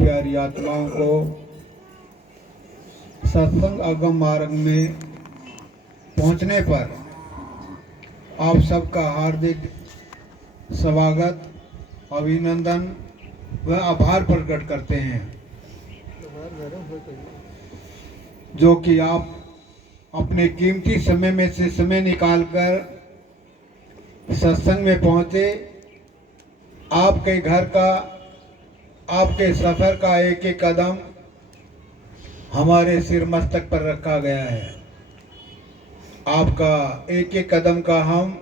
प्यारी आत्माओं को सत्संग अगम मार्ग में पहुंचने पर आप सबका हार्दिक स्वागत, अभिनंदन व आभार प्रकट करते हैं, जो कि आप अपने कीमती समय में से समय निकालकर सत्संग में पहुंचे। आपके घर का, आपके सफर का एक एक कदम हमारे सिर मस्तक पर रखा गया है। आपका एक एक कदम का हम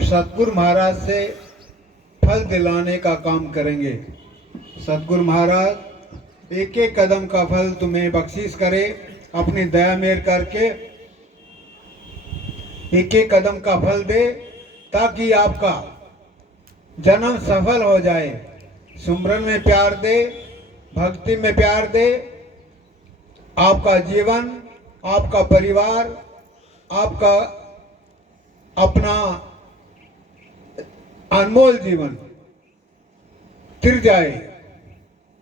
सतगुरु महाराज से फल दिलाने का काम करेंगे। सतगुरु महाराज एक एक कदम का फल तुम्हें बख्शीश करे, अपनी दया मेहर करके एक एक कदम का फल दे, ताकि आपका जन्म सफल हो जाए। सुमरन में प्यार दे, भक्ति में प्यार दे, आपका जीवन, आपका परिवार, आपका अपना अनमोल जीवन तिर जाए,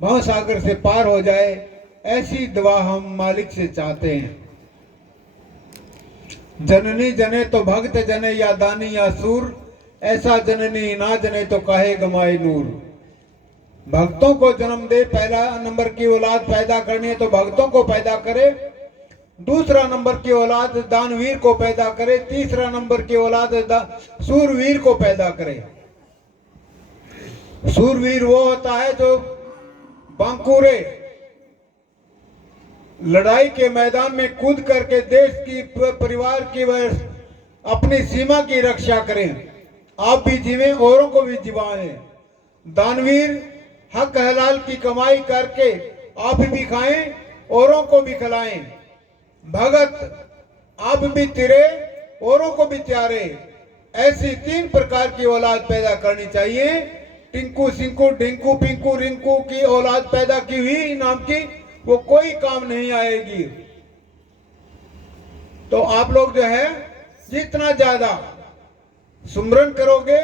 भव सागर से पार हो जाए, ऐसी दुआ हम मालिक से चाहते हैं। जननी जने तो भक्त जने, या दानी या सूर, ऐसा जननी ना जने तो काहे गमाए नूर। भक्तों को जन्म दे, पहला नंबर की औलाद पैदा करनी है तो भक्तों को पैदा करे, दूसरा नंबर की औलाद दानवीर को पैदा करे, तीसरा नंबर की औलाद सूरवीर को पैदा करे। सूरवीर वो होता है जो बांकुरे लड़ाई के मैदान में कूद करके देश की, परिवार की व अपनी सीमा की रक्षा करें। आप भी जीवें, औरों को भी जिवाएं। दानवीर हक हलाल की कमाई करके आप भी खाएं, औरों को भी खिलाएं। भगत आप भी तिरे, औरों को भी त्यारे। ऐसी तीन प्रकार की औलाद पैदा करनी चाहिए। टिंकू सिंकू डिंकू पिंकू रिंकू की औलाद पैदा की हुई नाम की, वो कोई काम नहीं आएगी। तो आप लोग जो है जितना ज्यादा सुमरन करोगे,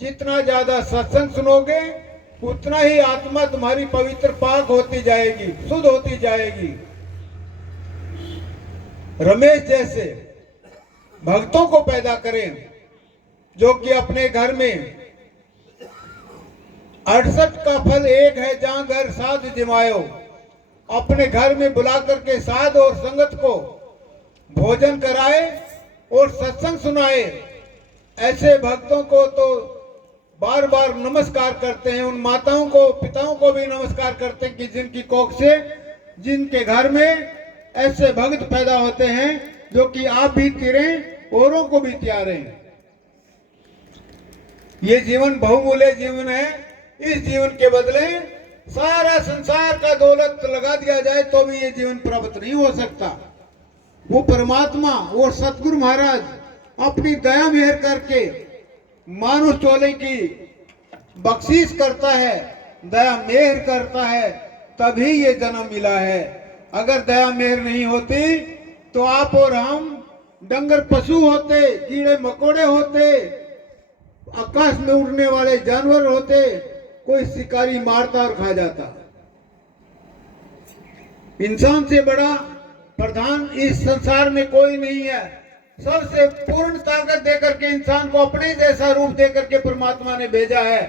जितना ज्यादा सत्संग सुनोगे, उतना ही आत्मा तुम्हारी पवित्र पाक होती जाएगी, शुद्ध होती जाएगी। रमेश जैसे भक्तों को पैदा करें, जो कि अपने घर में 68 का फल एक है, जहां घर साध जिमायो। अपने घर में बुला करके साध और संगत को भोजन कराए और सत्संग सुनाए। ऐसे भक्तों को तो बार बार नमस्कार करते हैं। उन माताओं को, पिताओं को भी नमस्कार करते हैं कि जिनकी कोख से, जिनके घर में ऐसे भक्त पैदा होते हैं, जो कि आप भी तिरें, औरों को भी त्यारें। ये जीवन बहुमूल्य जीवन है। इस जीवन के बदले सारा संसार का दौलत लगा दिया जाए तो भी ये जीवन प्राप्त नहीं हो सकता। वो परमात्मा, वो सतगुरु महाराज अपनी दया मेहर करके मानुष टोले की बख्शीश करता है, दया मेहर करता है, तभी ये जन्म मिला है। अगर दया मेहर नहीं होती तो आप और हम डंगर पशु होते, कीड़े मकोड़े होते, आकाश में उड़ने वाले जानवर होते, कोई शिकारी मारता और खा जाता। इंसान से बड़ा प्रधान इस संसार में कोई नहीं है। सबसे पूर्ण ताकत देकर के इंसान को अपने जैसा रूप देकर के परमात्मा ने भेजा है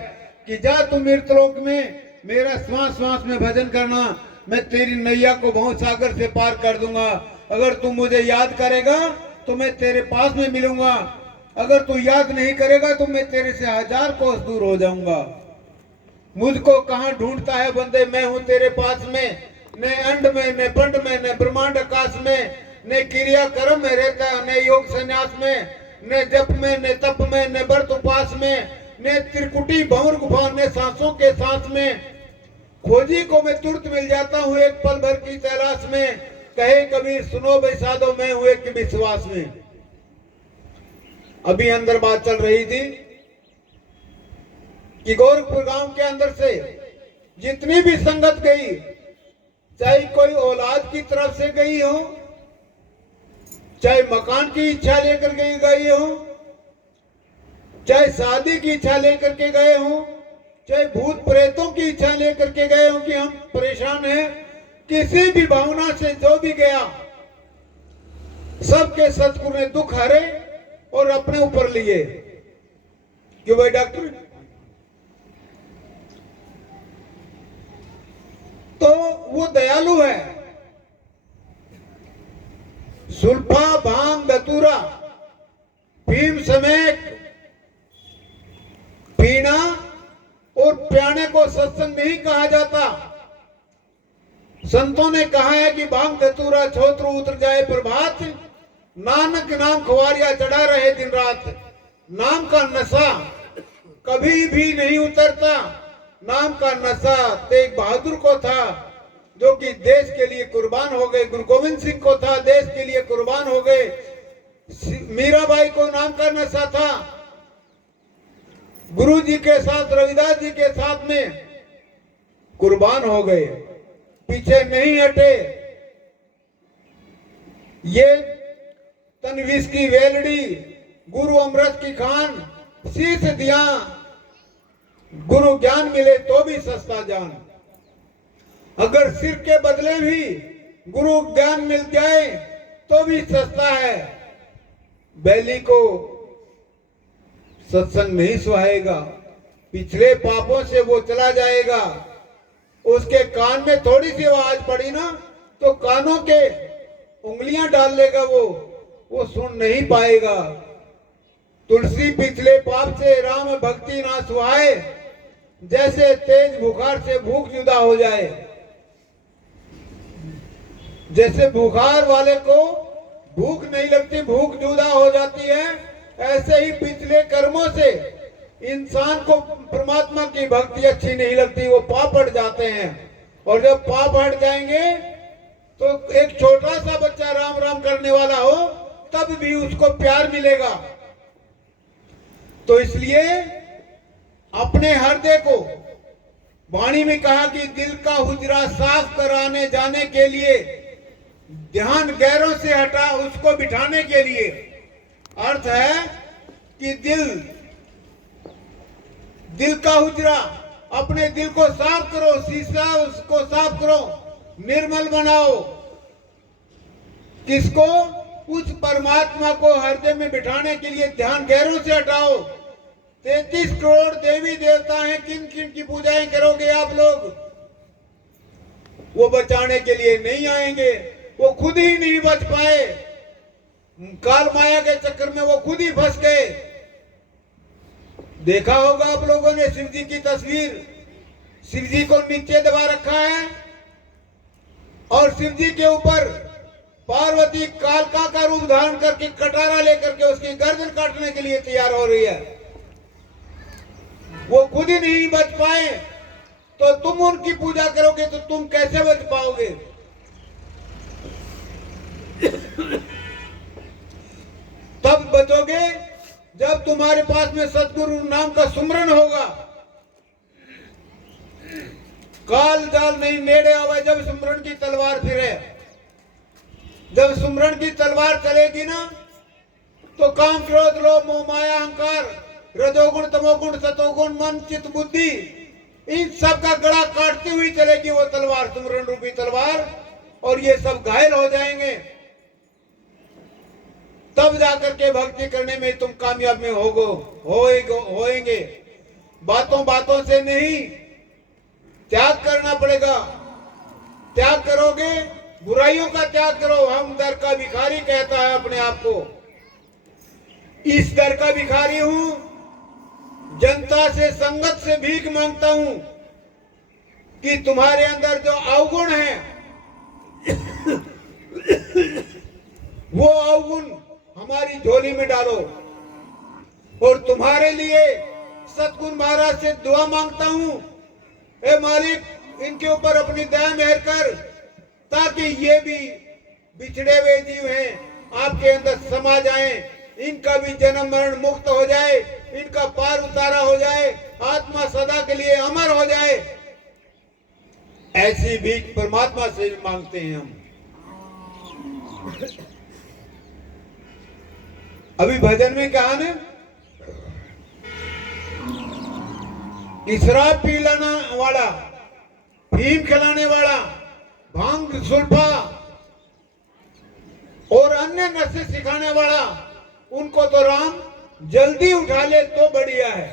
कि जा तुम मृतलोक में मेरा श्वास श्वास में भजन करना, मैं तेरी नैया को भव सागर से पार कर दूंगा। अगर तू मुझे याद करेगा तो मैं तेरे पास में मिलूंगा, अगर तू याद नहीं करेगा तो मैं तेरे से 1000 कोस दूर हो जाऊंगा। मुझको कहाँ ढूंढता है बंदे, मैं हूं तेरे पास में, न अंड में, न पंड में, न ब्रह्मांड आकाश में, न क्रिया कर्म में रहता, न योग संन्यास में, न जप में, न तप में, न व्रत उपास में, न त्रिकुटी भंवर गुफा, न सांसों के सांस में। खोजी को मैं तुरंत मिल जाता हूँ एक पल भर की तलाश में। कहे कबीर सुनो भाई साधो, मैं हूँ एक विश्वास में। अभी अंदर बात चल रही थी कि गोरखपुर गांव के अंदर से जितनी भी संगत गई, चाहे कोई औलाद की तरफ से गई हो, चाहे मकान की इच्छा लेकर के गई हो, चाहे शादी की इच्छा लेकर के गए हो, चाहे भूत प्रेतों की इच्छा लेकर के गए हो कि हम परेशान हैं, किसी भी भावना से जो भी गया, सबके सतगुरु ने दुख हरे और अपने ऊपर लिए। क्यों भाई डॉक्टर? तो वो दयालु है। सुल्फा, भांग, धतूरा, भीम समेत पीना और प्याने को सत्संग नहीं कहा जाता। संतों ने कहा है कि भांग धतूरा छोत्र उतर जाए प्रभात, नानक नाम खुआरिया चढ़ा रहे दिन रात। नाम का नशा कभी भी नहीं उतरता। नाम का नशा तेग बहादुर को था, जो कि देश के लिए कुर्बान हो गए। गुरु गोविंद सिंह को था, देश के लिए कुर्बान हो गए। मीराबाई को नाम का नशा था। गुरु जी के साथ, रविदास जी के साथ में कुर्बान हो गए, पीछे नहीं हटे। ये तनवीस की वेलड़ी, गुरु अमृत की खान, शीश दिया, गुरु ज्ञान मिले तो भी सस्ता जान। अगर सिर के बदले भी गुरु ज्ञान मिल जाए तो भी सस्ता है। बैली को सत्संग नहीं सुहाएगा, पिछले पापों से वो चला जाएगा। उसके कान में थोड़ी सी आवाज पड़ी ना तो कानों के उंगलियां डाल लेगा, वो सुन नहीं पाएगा। तुलसी पिछले पाप से राम भक्ति ना सुहाए, जैसे तेज बुखार से भूख जुदा हो जाए। जैसे बुखार वाले को भूख नहीं लगती, भूख जुदा हो जाती है, ऐसे ही पिछले कर्मों से इंसान को परमात्मा की भक्ति अच्छी नहीं लगती, वो पाप हट जाते हैं। और जब पाप हट जाएंगे तो एक छोटा सा बच्चा राम राम करने वाला हो तब भी उसको प्यार मिलेगा। तो इसलिए अपने हृदय को, वाणी में कहा कि दिल का हुजरा साफ कराने जाने के लिए, ध्यान गैरों से हटा उसको बिठाने के लिए। अर्थ है कि दिल का हुजरा, अपने दिल को साफ करो, शीशा उसको साफ करो, निर्मल बनाओ। किसको? उस परमात्मा को हृदय में बिठाने के लिए ध्यान गैरों से हटाओ। 33 करोड़ देवी देवता हैं, किन किन की पूजाएं करोगे आप लोग? वो बचाने के लिए नहीं आएंगे, वो खुद ही नहीं बच पाए। काल माया के चक्कर में वो खुद ही फंस गए। देखा होगा आप लोगों ने शिव जी की तस्वीर, शिव जी को नीचे दबा रखा है और शिव जी के ऊपर पार्वती कालका का रूप धारण करके कटारा लेकर के उसकी गर्दन काटने के लिए तैयार हो रही है। वो खुद ही नहीं बच पाए तो तुम उनकी पूजा करोगे तो तुम कैसे बच पाओगे? तब बचोगे जब तुम्हारे पास में सतगुरु नाम का सुमरन होगा। काल जाल नहीं नेड़े आवे जब सुमरन की तलवार फिरे। जब सुमरन की तलवार चलेगी ना तो काम, क्रोध, लोभ, मोह, माया, अहंकार, रजोगुण, तमोगुण, सतोगुण, मन, चित्त, बुद्धि, इन सब का गला काटती हुई चलेगी वो तलवार, सुमरन रूपी तलवार, और ये सब घायल हो जाएंगे। तब जाकर के भक्ति करने में तुम कामयाब में होएंगे। बातों बातों से नहीं, त्याग करना पड़ेगा। त्याग करोगे, बुराइयों का त्याग करो। हम दर का भिखारी कहता है अपने आप को। इस दर का भिखारी हूं, जनता से, संगत से भीख मांगता हूं कि तुम्हारे अंदर जो अवगुण है वो अवगुण हमारी झोली में डालो। और तुम्हारे लिए सतगुरु महाराज से दुआ मांगता हूं, ए मालिक, इनके ऊपर अपनी दया मेहर कर, ताकि ये भी बिछड़े हुए जीव हैं आपके अंदर समा जाएं, इनका भी जन्म मरण मुक्त हो जाए, इनका पार उतारा हो जाए, आत्मा सदा के लिए अमर हो जाए। ऐसी भीख परमात्मा से मांगते हैं हम। अभी भजन में कहा ना, कि शराब पिलाने वाला, भीम खिलाने वाला, भांग सुल्फा और अन्य नशे सिखाने वाला, उनको तो राम जल्दी उठा ले तो बढ़िया है।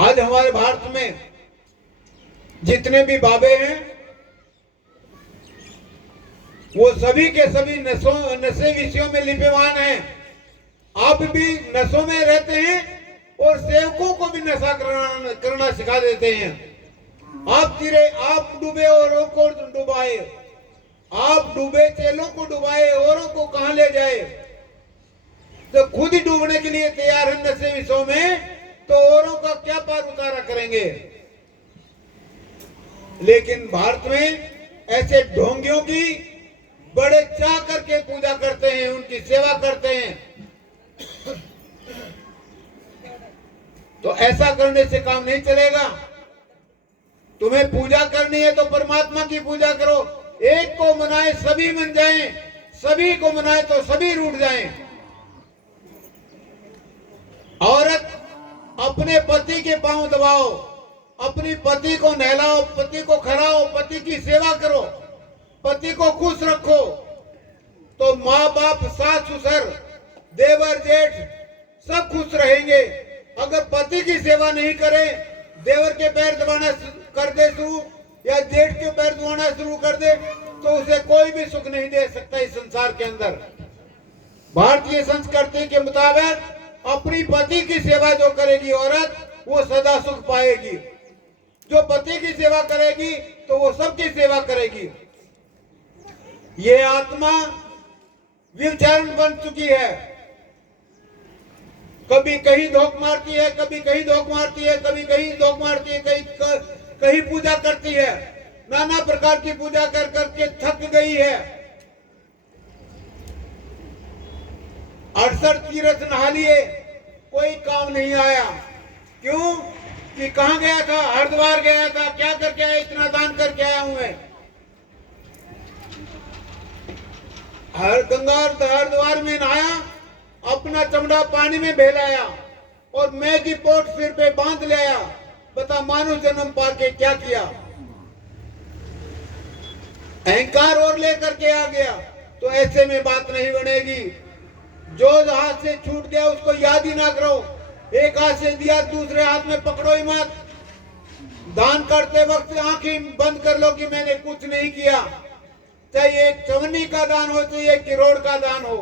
आज हमारे भारत में जितने भी बाबे हैं वो सभी के सभी नशे विषयों में लिप्यमान हैं। आप भी नशों में रहते हैं और सेवकों को भी नशा करना सिखा देते हैं। आप डूबे औरों को डुबाए, आप डूबे चेलों को डुबाए, औरों को कहां ले जाए। तो खुद ही डूबने के लिए तैयार है नशे विषयों में, तो औरों का क्या पार उतारा करेंगे। लेकिन भारत में ऐसे ढोंगियों की बड़े चाह करके पूजा करते हैं, उनकी सेवा करते हैं। तो ऐसा करने से काम नहीं चलेगा। तुम्हें पूजा करनी है तो परमात्मा की पूजा करो। एक को मनाए सभी मन जाएं, सभी को मनाए तो सभी रूठ जाएं। औरत अपने पति के पांव दबाओ, अपनी पति को नहलाओ, पति को खिलाओ, पति की सेवा करो, पति को खुश रखो, तो माँ बाप, सास ससुर, देवर जेठ सब खुश रहेंगे। अगर पति की सेवा नहीं करे, देवर के पैर दबाना कर दे शुरू या जेठ के पैर दबाना शुरू कर दे, तो उसे कोई भी सुख नहीं दे सकता इस संसार के अंदर। भारतीय संस्कृति के मुताबिक अपनी पति की सेवा जो करेगी औरत, वो सदा सुख पाएगी। जो पति की सेवा करेगी तो वो सबकी सेवा करेगी। ये आत्मा विचारण बन चुकी है। कभी कहीं धोख मारती है, कभी कहीं धोख मारती है, कभी कहीं धोख मारती है, कहीं पूजा करती है। नाना प्रकार की पूजा कर करके थक गई है। 68 तीर्थ नहा लिए, कोई काम नहीं आया। क्यों? कि कहां गया था? हरिद्वार गया था। क्या करके आया? इतना दान करके आया हूं मैं। हरिद्वार में नहाया, अपना चमड़ा पानी में बहलाया और मैगी पोट सिर पे बांध लिया। बता, मानव जन्म पाके क्या किया? अहंकार और लेकर के आ गया। तो ऐसे में बात नहीं बनेगी। जो हाथ से छूट गया उसको याद ही ना करो। एक हाथ से दिया, दूसरे हाथ में पकड़ो ही मत। दान करते वक्त आंखें बंद कर लो कि मैंने कुछ नहीं किया। चाहे एक चवन्नी का दान हो, चाहे एक करोड़ का दान हो,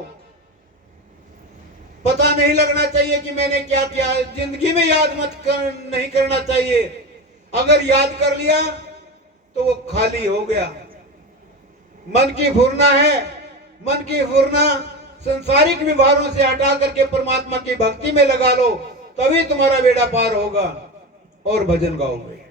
पता नहीं लगना चाहिए कि मैंने क्या किया। जिंदगी में याद नहीं करना चाहिए। अगर याद कर लिया तो वो खाली हो गया। मन की फुरना है, मन की फुरना संसारिक व्यवहारों से हटा करके परमात्मा की भक्ति में लगा लो, तभी तुम्हारा बेड़ा पार होगा और भजन गाओगे।